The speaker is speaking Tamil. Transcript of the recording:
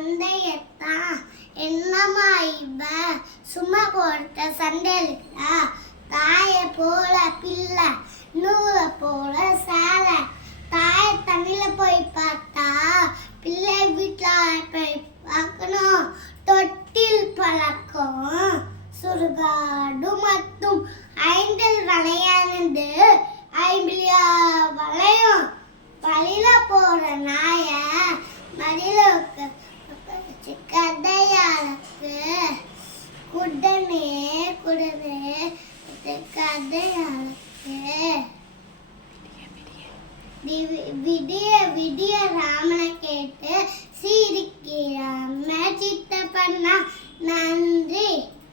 மந்தையத்தான் என்னம்மா இவ சும்மா போட்ட சண்டையிலுக்கா தாய போல பிள்ளை நூலை போல சேலை தாய தண்ணியில போய் பார்த்தா பிள்ளை வீட்டில் போய் பார்க்கணும் தொட்டில் பழக்கம் சுடுகாடு மட்டும் ஐந்தல் வளையானது ஐம்பிலியா வளையும் வழியில போற நாய மடியில கதையாளுக்கு குடனே கதையாளுக்கு விடிய விடிய ராமனை கேட்டு சிரிக்கிறாம சித்த பண்ணா நன்றி.